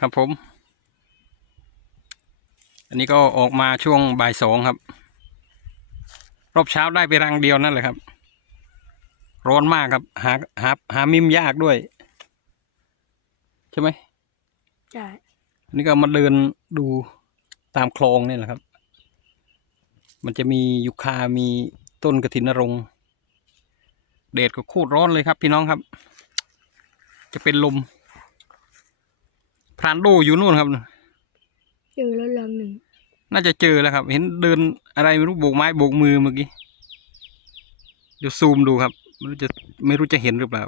ครับผม อันนี้ก็ออกมาช่วงบ่ายสองครับ รอบเช้าได้ไปรังเดียวนั่นแหละครับ ร้อนมากครับ หาหาหามิมยากด้วย ใช่ไหมใช่อันนี่ก็มาเดินดูตามคลองนี่แหละครับ มันจะมียุคามีต้นกระถินนรงค์เดดก็โคตรร้อนเลยครับ พี่น้องครับ จะเป็นลม พรานโดอยู่นู่นครับ เจอแล้วลำหนึ่ง น่าจะเจอแล้วครับ เห็นเดินอะไรไม่รู้โบกไม้โบกมือเมื่อกี้ เดี๋ยวซูมดูครับ ไม่รู้จะไม่รู้จะเห็นหรือเปล่า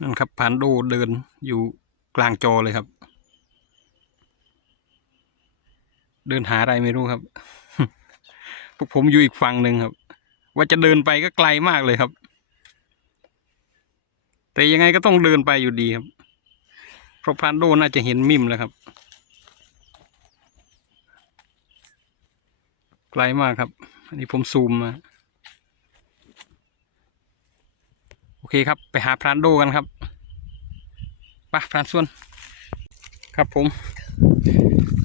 นั่นครับพานโดเดินอยู่กลางจอเลยครับ เดินหาอะไรไม่รู้ครับ พวกผมอยู่อีกฝั่งหนึ่งครับ ว่าจะเดินไปก็ไกลมากเลยครับ แต่ยังไงก็ต้องเดินไปอยู่ดีครับเพราะพานโดน่าจะเห็นมิมแล้วครับ ไกลมากครับ อันนี้ผมซูมมาโอเคครับ ไปหาพรานโดกันครับไปพรานส่วน ครับผม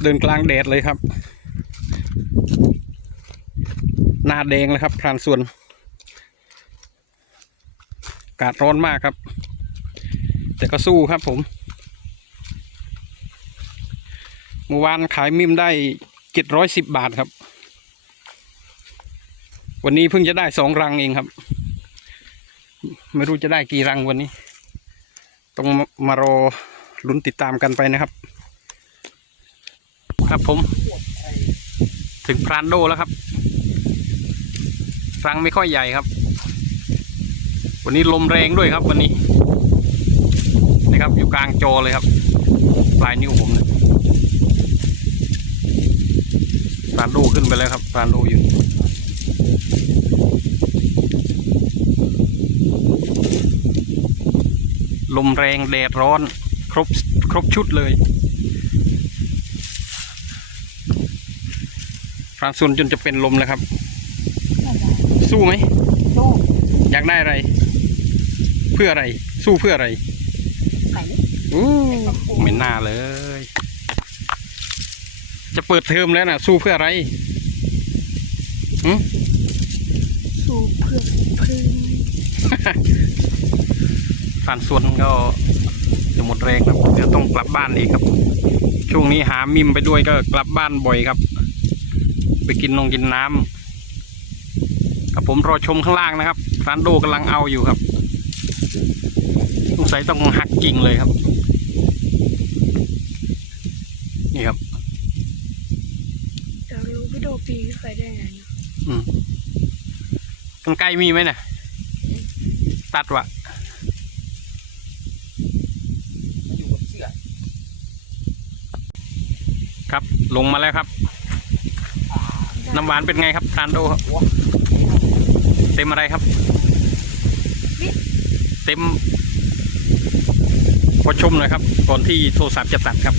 เดินกลางแดดเลยครับ น้าแดงเลยครับพรานส่วนอากาศร้อนมากครับ แต่ก็สู้ครับผมเมื่อวานขายมิมได้เจ็ดร้อยสิบบาทครับ วันนี้เพิ่งจะได้สองรังเองครับ ไม่รู้จะได้กี่รังวันนี้ ต้องมารอลุ้นติดตามกันไปนะครับ ครับผม ถึงพรานโดแล้วครับ รังไม่ค่อยใหญ่ครับ วันนี้ลมแรงด้วยครับวันนี้นะครับอยู่กลางจอเลยครับ ปลายนิ้วผมนะปลาโดขึ้นไปแล้วครับปลาโดอยู่ลมแรงแดดร้อน ครบครบชุดเลยฟรานซุนจนจะเป็นลมแล้วครับ สู้ไหมโซ่อยากได้อะไร เพื่ออะไร สู้เพื่ออะไรไข่อู้ไม่น่าเลย จะเปิดเทอมแล้วนะสู้เพื่ออะไรหืมสูบเพื่อพื้นผ่านส่วนก็จะหมดแรงครับเดี๋ยวต้องกลับบ้านอีกครับ ช่วงนี้หามิมไปด้วยก็กลับบ้านบ่อยครับ ไปกินนงกินน้ำ ครับผมรอชมข้างล่างนะครับร้านโดกำลังเอาอยู่ครับสงสัยต้องหักกิ่งเลยครับ นี่ครับอยากรู้พี่โดปีนขึ้นไปได้ไงนะอืมกันไกลมีไหมเนี่ยตัดวะมันอยู่กับเชือกครับลงมาแล้วครับ น้ำหวานเป็นไงครับทานโดครับเต็มอะไรครับ เต็มพอชมหน่อยครับ ก่อนที่โทรศัพท์จะตัดครับ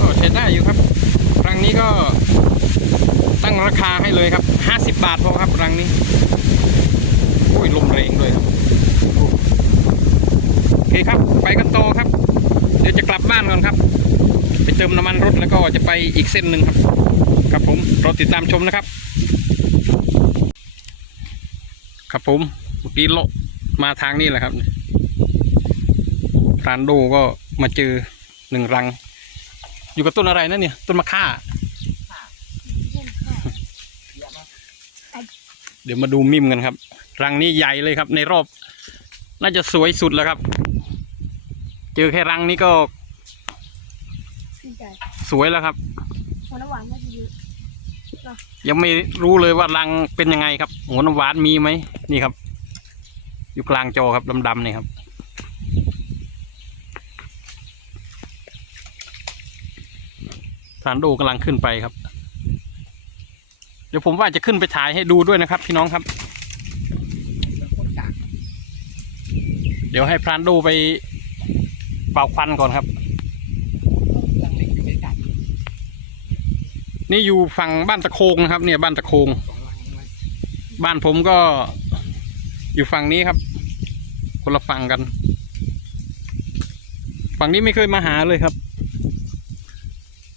ก็ใช้ได้อยู่ครับ รังนี้ก็ตั้งราคาให้เลยครับห้าสิบบาทพอครับรังนี้โอ้ยลมแรงด้วยครับโอเคครับ ไปกันต่อครับ เดี๋ยวจะกลับบ้านก่อนครับไปเติมน้ำมันรถแล้วก็จะไปอีกเส้นหนึ่งครับ ครับผมรอติดตามชมนะครับ ครับผมเมื่อกี้เลาะมาทางนี้แหละครับรานโดก็มาเจอหนึ่งรัง อยู่กับต้นอะไรนั่นเนี่ยต้นมะข่า เดี๋ยวมาดูมิมกันครับ รังนี้ใหญ่เลยครับ ในรอบ น่าจะสวยสุดแล้วครับ เจอแค่รังนี้ก็ ใหญ่สวยแล้วครับหัวน้ำหวานน่าจะเยอะยังไม่รู้เลยว่ารังเป็นยังไงครับหัวน้ำหวานมีไหมนี่ครับ อยู่กลางจอครับดำๆนี่ครับ ทานโดกำลังขึ้นไปครับ เดี๋ยวผมว่าจะขึ้นไปถ่ายให้ดูด้วยนะครับ พี่น้องครับเป็นคนกลางเดี๋ยวให้พรานโดไปเป่าควันก่อนครับ นี่อยู่ฝั่งบ้านตะโคงนะครับ เนี่ยบ้านตะโคง บ้านผมก็อยู่ฝั่งนี้ครับ คนละฝั่งกัน ฝั่งนี้ไม่เคยมาหาเลยครับ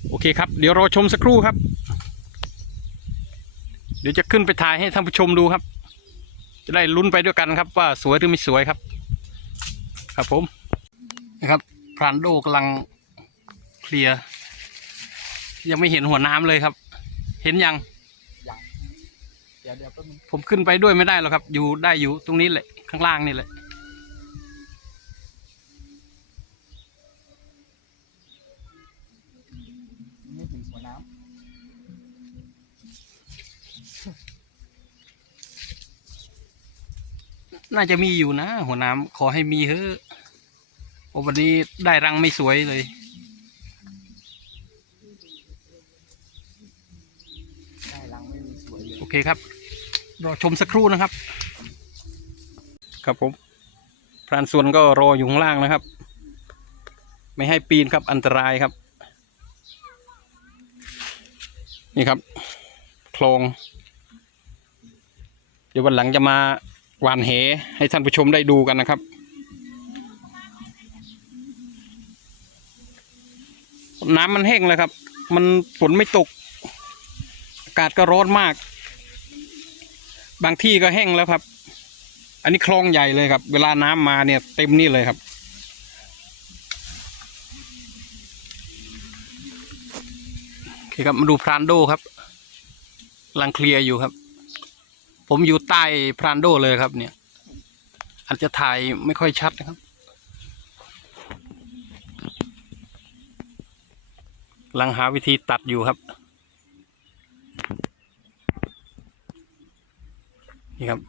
โอเคครับ เดี๋ยวรอชมสักครู่ครับ เดี๋ยวจะขึ้นไปถ่ายให้ท่านผู้ชมดูครับ จะได้ลุ้นไปด้วยกันครับ ว่าสวยหรือไม่สวยครับ ครับผมนะครับพรานโดกำลังเคลียร์ ยังไม่เห็นหัวน้ำเลยครับ เห็นยังอย่างเดี๋ยวเดี๋ยวแป๊บนึงผมขึ้นไปด้วยไม่ได้หรอกครับ อยู่ได้อยู่ตรงนี้แหละข้างล่างนี่แหละไม่ถึงหัวน้น่าจะมีอยู่นะ หัวน้ำขอให้มีเถอะโอ้วันนี้ได้รังไม่สวยเลยำได้ลังไม่มีสวย เลยโอเคครับรอชมสักครู่นะครับ ครับผมพรานส่วนก็รออยู่ข้างล่างนะครับ ไม่ให้ปีนครับอันตรายครับ นี่ครับคลอง เดี๋ยววันหลังจะมาหวานเหให้ท่านผู้ชมได้ดูกันนะครับ น้ำมันแห้งเลยครับ มันฝนไม่ตก อากาศก็ร้อนมาก บางที่ก็แห้งแล้วครับ อันนี้คลองใหญ่เลยครับ เวลาน้ำมาเนี่ยเต็มนี่เลยครับ โอเคครับมาดูพรานโดครับลังเคลียร์อยู่ครับ ผมอยู่ใต้พรานโดเลยครับ เนี่ย อาจจะถ่ายไม่ค่อยชัดนะครับลังหาวิธีตัดอยู่ครับ นี่ครับ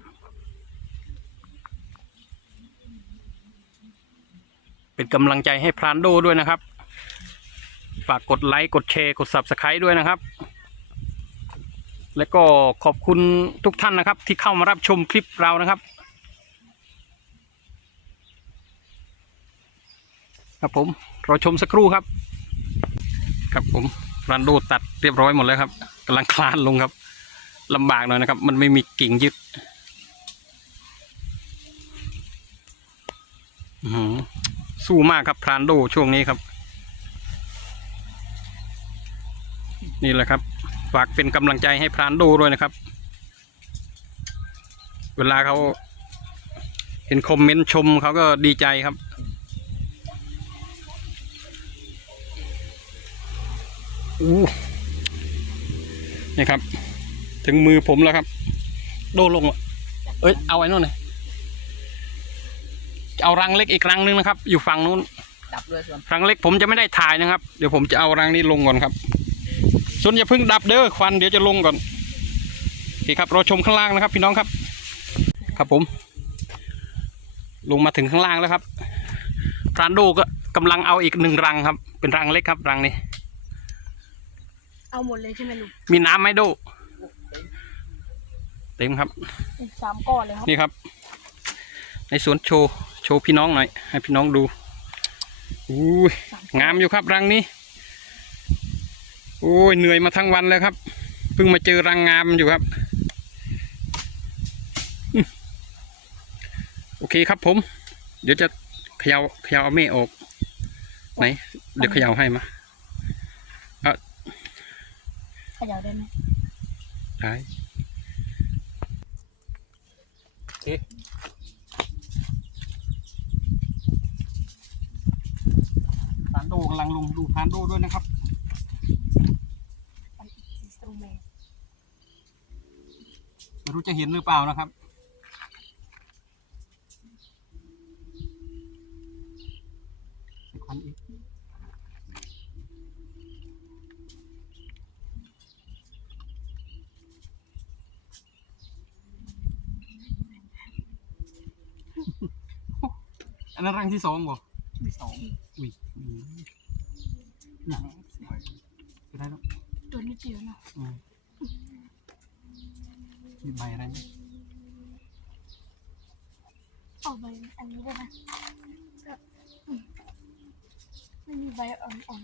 เป็นกำลังใจให้พรานโดด้วยนะครับ ฝากกดไลค์ กดแชร์ กด subscribe ด้วยนะครับ และก็ขอบคุณทุกท่านนะครับ ที่เข้ามารับชมคลิปเรานะครับ ครับผมรอชมสักครู่ครับ ครับผมพรานโดตัดเรียบร้อยหมดแล้วครับกำลังคลานลงครับ ลำบากหน่อยนะครับ มันไม่มีกิ่งยึดสู้มากครับพรานโดช่วงนี้ครับ นี่แหละครับ ฝากเป็นกำลังใจให้พรานโดด้วยนะครับ เวลาเขาเห็นคอมเมนต์ชมเขาก็ดีใจครับอู้นี่ครับ ถึงมือผมแล้วครับ โดนลงอะเอ้ยเอาไอ้นู่นเลยเอารังเล็กอีกรังนึงนะครับ อยู่ฝั่งนู้นดับด้วยส่วนรังเล็กผมจะไม่ได้ถ่ายนะครับ เดี๋ยวผมจะเอารังนี้ลงก่อนครับ ส่วนอย่าเพิ่งดับเด้อควันเดี๋ยวจะลงก่อนโอเคครับรอชมข้างล่างนะครับ พี่น้องครับ ครับผม ลงมาถึงข้างล่างแล้วครับพรานโดก็กำลังเอาอีกหนึ่งรังครับ เป็นรังเล็กครับรังนี้ เอาหมดเลยใช่ไหมลุงมีน้ำไหมโด เต็มครับอีกสามก้อนเลยครับนี่ครับ ในสวนโชว์โชว์พี่น้องหน่อย ให้พี่น้องดูอุ้ยงามอยู่ครับรังนี้ โอ้ยเหนื่อยมาทั้งวันแล้วครับเพิ่งมาเจอรังงามอยู่ครับอืมโอเคครับผม เดี๋ยวจะเขยาเขยาเอาเม่ออกไหนเดี๋ยวเขยาให้มาขยับได้ไหมได้ โอเคพานโดกำลังลงดูพานโดด้วยนะครับมันอีกอินสตูเมนต์ไม่รู้จะเห็นหรือเปล่านะครับ ควันอีกอันนั้นรั งที่สองบ่ที่สองอุ้ยอืมหนังจะได้แล้วตัวนิดเดียวเนาะอืมมีใบอะไรไหมเอาใบอันนี้ได้ไหมแบบอืมไม่มีใบอ่อน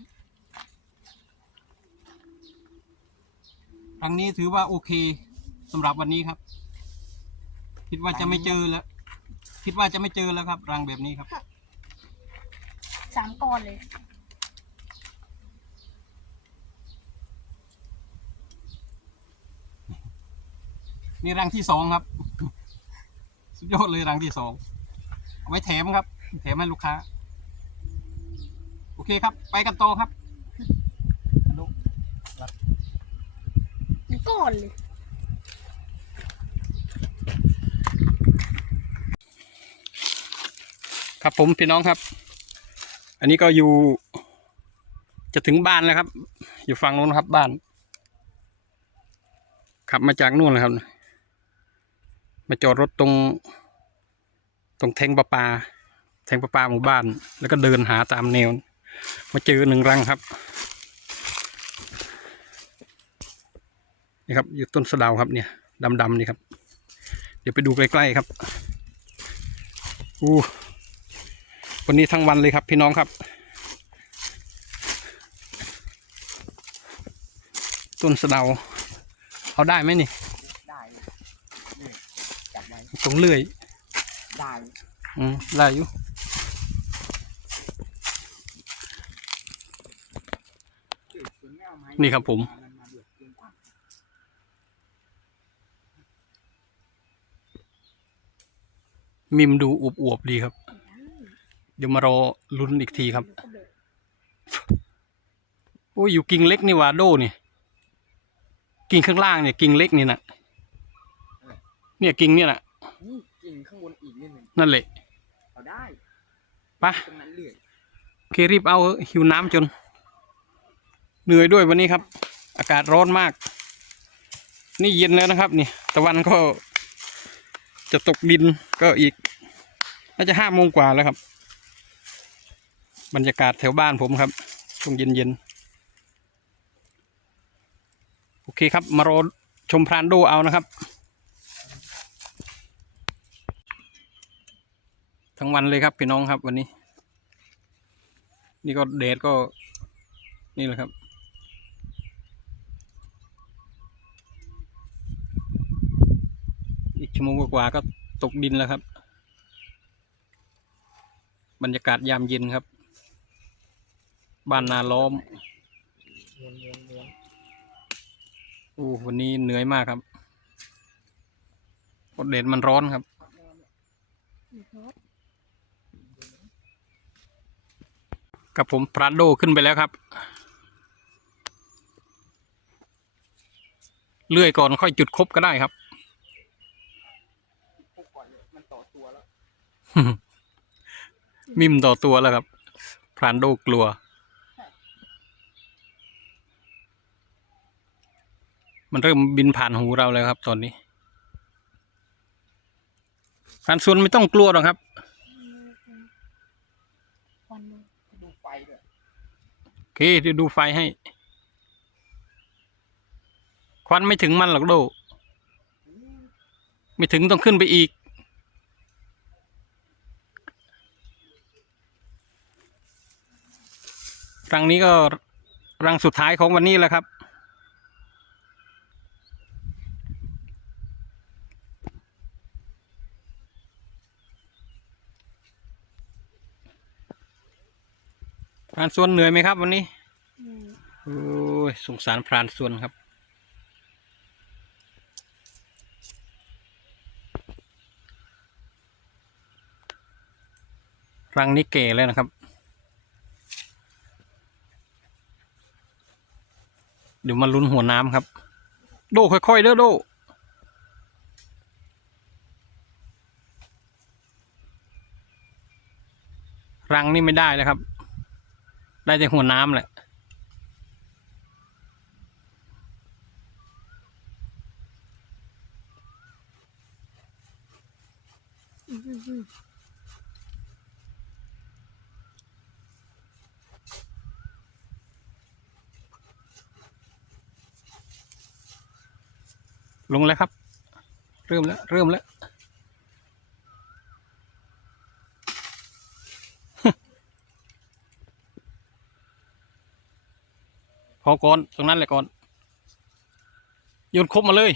รังนี้ถือว่าโอเคสำหรับวันนี้ครับ คิดว่าจะไม่เจอแล้ว คิดว่าจะไม่เจอแล้วครับ รังแบบนี้ครับสามก้อนเลยนี่รังที่สองครับ สุดยอดเลยรังที่สองเอาไว้แถมครับ แถมให้ลูกค้า โอเคครับ ไปกันต่อครับเป็นก้อนเลยครับผมพี่น้องครับ อันนี้ก็อยู่ จะถึงบ้านแล้วครับ อยู่ฝั่งนู้นครับบ้าน ขับมาจากนู่นเลยครับ มาจอดรถตรง ตรงแทงประปาแทงประปาหมู่บ้าน แล้วก็เดินหาตามแนว มาเจอหนึ่งรังครับ นี่ครับ อยู่ต้นสะเดาครับเนี่ยดำๆนี่ครับ เดี๋ยวไปดูใกล้ๆครับอู้ วันนี้ทั้งวันเลยครับพี่น้องครับ ต้นสะเดาเอาได้ไหมนี่ ได้นี่จับไว้ตรงเลื่อย ได้ อืมได้อยู่เออสวยงามไหมนี่ครับผมมันมาเดือดเกินกว่ามิมดูอวบๆดีครับ เดี๋ยวมารอลุ้นอีกทีครับ โอ้ยอยู่กิ่งเล็กนี่หว่าโดนี่ กิ่งข้างล่างเนี่ยกิ่งเล็กนี่นะเนี่ยกิ่งเนี่ยนะนี่กิ่งข้างบนอีกนิดหนึ่งนั่นแหละเอาได้ไปะตรงนั้นเลื่อยโอเครีบเอาเถอะหิวน้ำจน เหนื่อยด้วยวันนี้ครับ อากาศร้อนมาก นี่เย็นแล้วนะครับ นี่ตะวันก็จะตกดินก็อีก น่าจะห้าโมงกว่าแล้วครับ บรรยากาศแถวบ้านผมครับช่วงเย็นๆโอเคครับมารอชมพรานโดเอานะครับ ทั้งวันเลยครับพี่น้องครับวันนี้ นี่ก็เดทก็ นี่แหละครับอีกชั่วโมงกว่าก็ตกดินแล้วครับ บรรยากาศยามเย็นครับ บ้านนาล้อมม้วนม้วนม้วนโอ้วันนี้เหนื่อยมากครับเพราะแดดมันร้อนครับกับผมพรานโดขึ้นไปแล้วครับ เลื่อยก่อนค่อยจุดคบก็ได้ครับพวกก่อนเลยมันต่อตัวแล้วมิมต่อตัวแล้วครับพรานโดกลัว มันเริ่มบินผ่านหูเราแล้วครับ ตอนนี้พรานส่วนไม่ต้องกลัวหรอกครับดูไฟด้วยโอเคเดี๋ยวดูไฟให้ ควันไม่ถึงมันหรอกโด ไม่ถึงต้องขึ้นไปอีกรังนี้ก็รังสุดท้ายของวันนี้แล้วครับ พรานส่วนเหนื่อยไหมครับ วันนี้อืมโอ้ยสงสารพรานส่วนครับ รังนี้เก๋แล้วนะครับ เดี๋ยวมาลุ้นหัวน้ำครับ โดค่อยๆเด้อโดรังนี่ไม่ได้เลยครับ ได้แต่หัวน้ำแหละ ลงแล้วครับ เริ่มแล้ว เริ่มแล้ว พอก่อนตรงนั้นแหละก่อนโยนครบมาเลย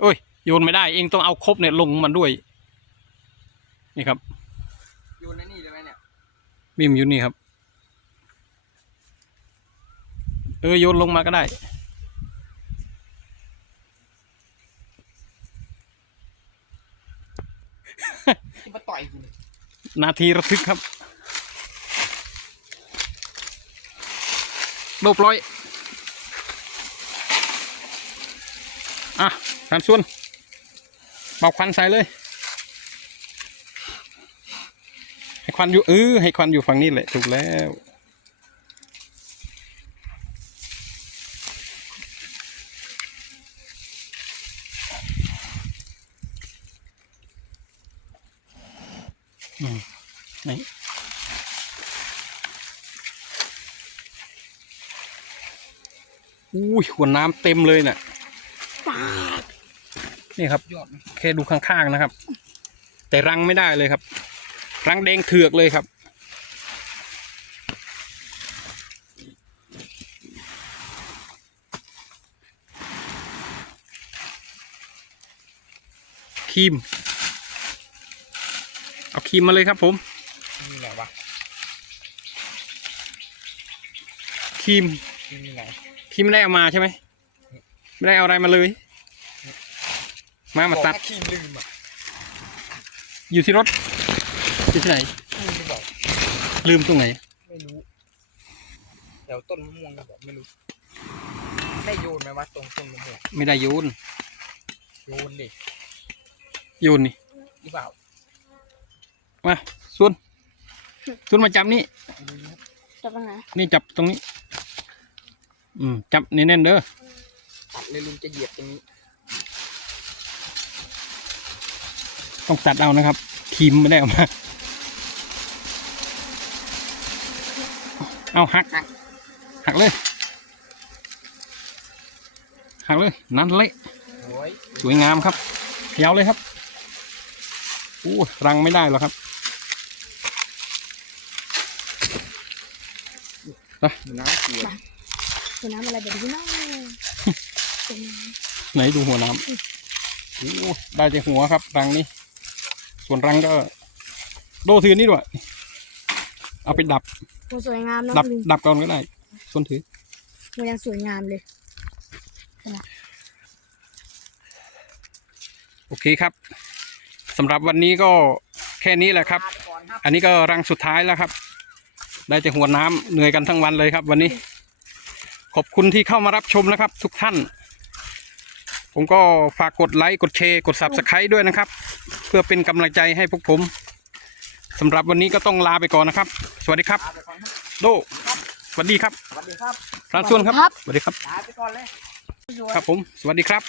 โอ้ยโยนไม่ได้ เองต้องเอาครบเนี่ยลงมันด้วย นี่ครับโยนในนี่ได้ไหมเนี่ยบิมอยู่นี่ครับ เออโยนลงมาก็ได้ที่มาต่อยกูเนี่ยนาทีระทึกครับ โดบลอย อะขันส่วนเบาควันใส่เลย ให้ควันอยู่เออให้ควันอยู่ฝั่งนี้แหละถูกแล้ว อุ้ยหัวน้ำเต็มเลยน่ะนี่ครับยอดไหมแค่ดูข้างๆนะครับ แต่รังไม่ได้เลยครับ รังแดงเถือกเลยครับ ครีม เอาครีมมาเลยครับผมมีไหนวะครีมมีไหนค รีมไม่ได้เอามาใช่ไหมไม่ได้เอาอะไรมาเลย มามาตัดบอกว่ทีมลืมอะอยู่ที่รถอยู่ที่ไหนทีมไม่บอกลืมตรงไหน ไม่รู้เดี๋ยวต้นมะม่วงก็บอกไม่รู้ ได้โยนไหมวะตรงต้นมะม่วงไม่ได้โยนโยนดิโยนนี่หรือเปล่ามาส่วนส่วนมาจับนี่ดูนะจะไปไหนนี่จับตรงนี้ อืมจับแน่นๆเด้อตัดเลยลุงจะเหยียบตรงนี้ต้องตัดเอานะครับครีมไม่ได้เอามา เอาหัก หักเลย หักเลย นั่นเละโอ้ยสวยงามครับยาวเลยครับอู้รังไม่ได้หรอกครับน้ำเสีย คือน้ำอะไรแบบนี้เนาะเป็นไหนดูหัวน้ำอู้ได้แต่หัวครับ รังนี้ ส่วนรังก็ โดถือนี่ด้วย เอาไปดับมันสวยงามเนาะดับลุงดับก่อนก็ได้ ส่วนถือมันยังสวยงามเลย โอเคครับสำหรับวันนี้ก็แค่นี้แหละครับตัดก่อนครับ อันนี้ก็รังสุดท้ายแล้วครับ ได้แต่หัวน้ำเหนื่อยกันทั้งวันเลยครับ วันนี้ ขอบคุณที่เข้ามารับชมนะครับ ทุกท่าน ผมก็ฝากกดไลค์กดแชร์กด subscribe ด้วยนะครับ เพื่อเป็นกำลังใจให้พวกผมสำหรับวันนี้ก็ต้องลาไปก่อนนะครับ สวัสดีครับลาไปก่อนครับโดสวัสดีครับสวัสดีครับพระส่วนครับครับสวัสดีครับลาไปก่อนเลยครับผม สวัสดีครับ